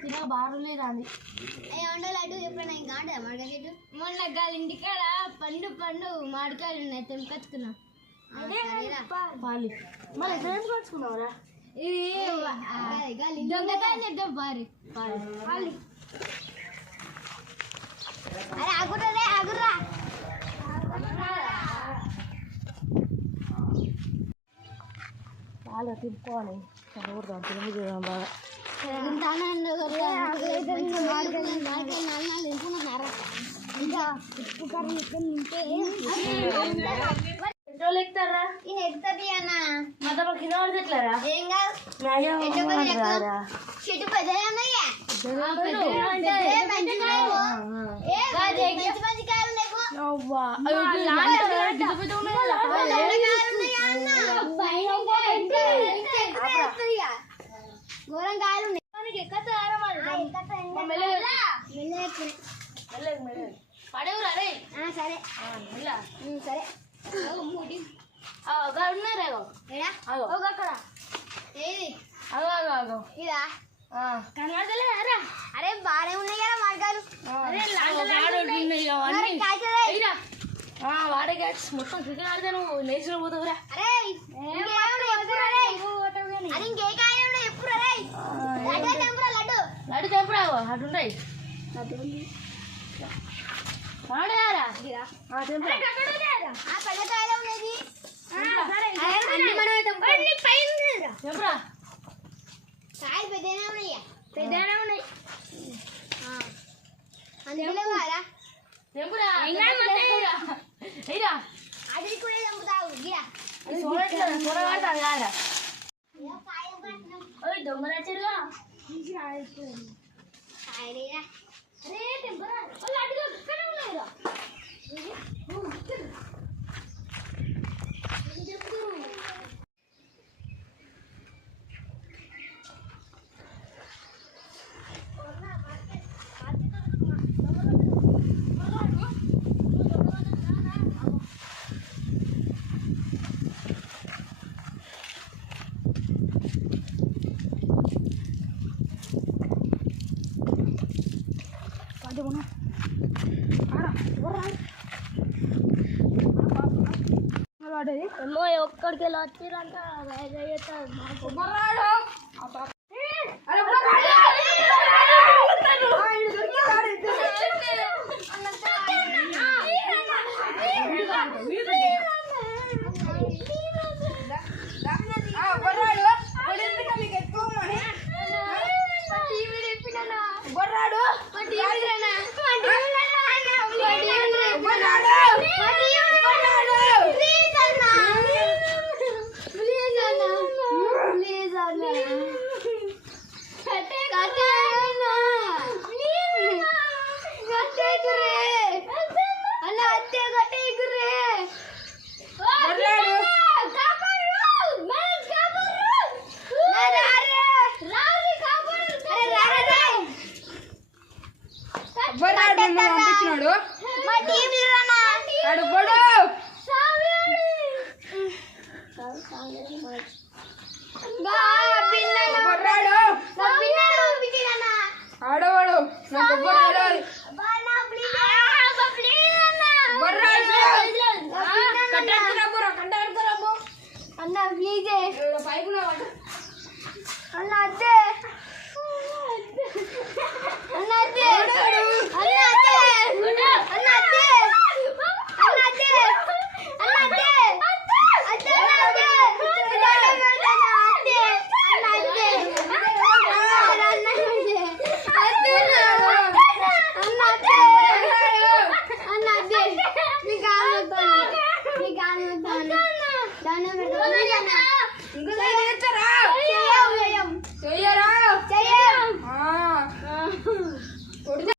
తిన బారులే రాని మొన్న గాలి ఇంటికాడ పండు మామిడికాయలు ఉన్నాయి తెంపుకొచ్చుకున్నాం పాలి మళ్ళీ ఎక్కడ తెంపుకొచ్చుకున్నావురా ఇది దొంగకాయలు తెద్దాం పారి పాలి అరే ఆగుర్రా ఆగుర్రా పాలు తిప్పుకోవాలి చదవడదాం తిరుగు చూద్దాం బాగా చెట్టు పెద్ద ఘోరం కాయలు పడేవురా రే సరే సరే ఉన్నారేగో అక్కడ ఏది అగో ఇదా కనబడలేరా అరే బాగానే ఉన్నాయి కదా మార్గాలు వాడే గ్యాట్స్ మొత్తం క్రికెట్ ఆడితే నువ్వు నేర్చుకుని పోతావురా అరే అది ఇంకే కాయలు ఉన్నాయి ఎప్పుడు రే లడ్డు తెంపురా లడ్డు తెంపురా అటుంటాయి వాడేరా తెంపురా పెద్ద కాయలు ఉన్నది తెంపురా కాయలు పెద్దనే ఉన్నాయా పెద్దనే ఉన్నాయి అందులో కారా తెంపురా అది కూడా తెంపుతావు గిరా చూడబడతాను కారా దొంగలు వచ్చారుగా అరే తెంపురా ఉన్నాయిరా అమ్మో ఒక్కడికి వెళ్ళి వచ్చిరంట దాని